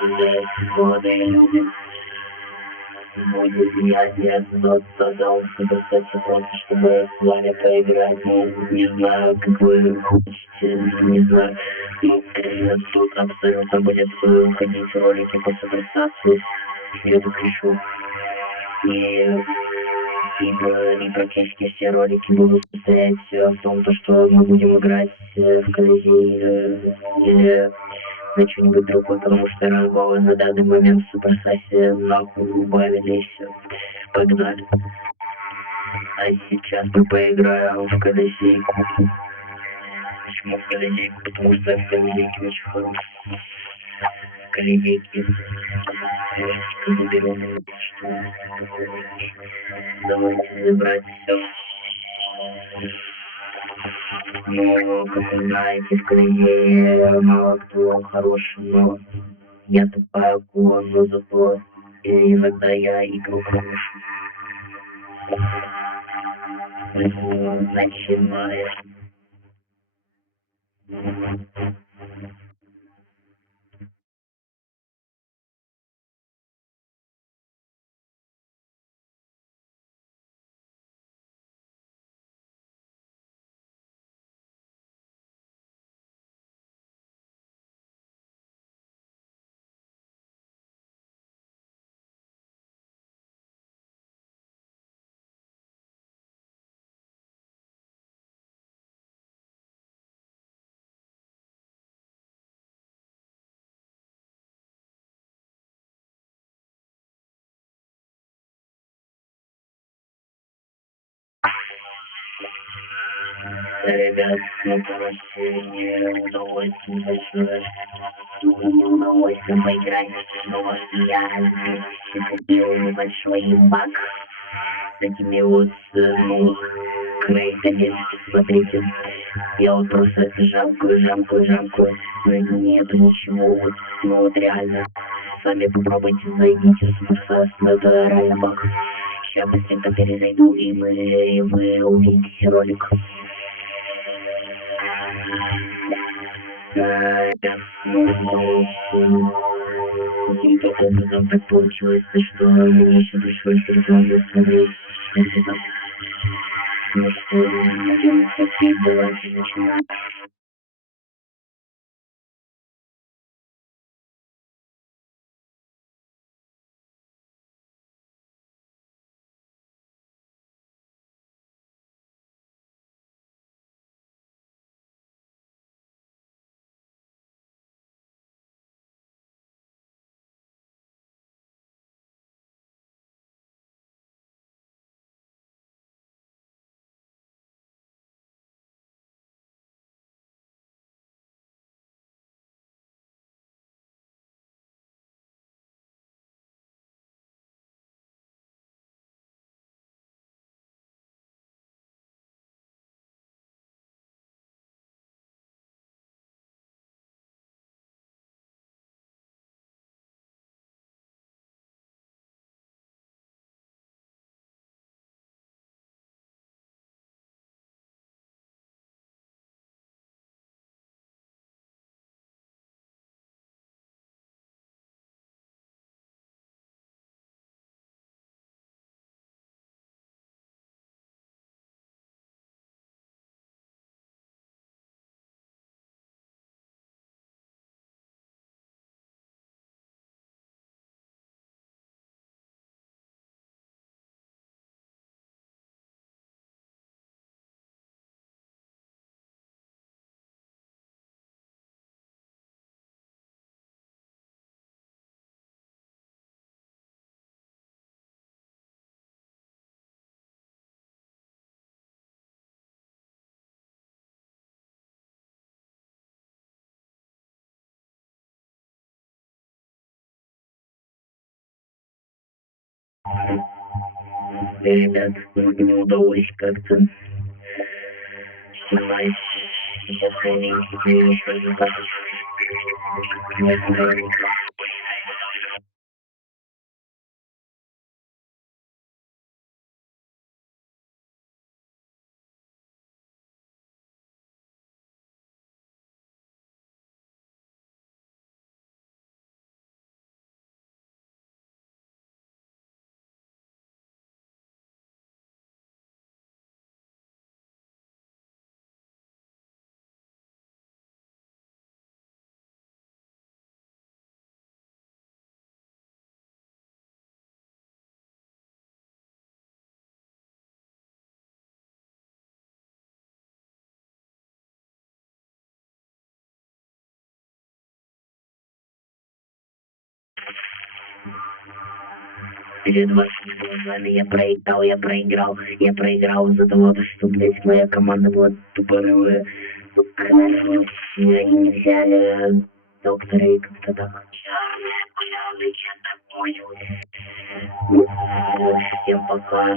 Да, молодые люди. Сегодня я задался достаточно просто, чтобы с вами поиграть. Ну, не знаю, как вы хотите, не знаю. Ну, тут абсолютно будет выходить ролики по суперстации. Я так решу. И практически все ролики будут состоять в том, что мы будем играть в Колизей или на что-нибудь другое, потому что ранговый на данный момент в Суперсасе нахуй убавили и все. Погнали. А сейчас мы поиграем в Колизейку. Почему в Колизейку? Потому что в Колизейке очень хорошо. Колизейки. Заберем, что давайте забрать все. Но, как вы знаете, в Колизее мало кто хороший, но я тупая акула, но зато иногда я игру хороший. Начинаем. Ребят, ну, короче, мне удалось небольшое, мне удалось поиграть, но я купил небольшой баг с этими вот, ну, крейтами, смотрите. Я вот просто жамкаю, но нету ничего, вот, ну вот реально. Сами попробуйте, зайдите в Суперсас, но это реально баг. Сейчас быстренько перезайду, и вы увидите ролик. Каким-то образом так получилось, что мне еще пришлось рекламу смотреть. Это так. Ну что, окей, давайте начинаем. Ребят, не удалось как-то снимать. Сейчас я еще не так. Не знаю. перед вашими глазами я проиграл из-за того, что, блядь, моя команда была тупорылая. Они не взяли доктора и как-то там. Всем пока.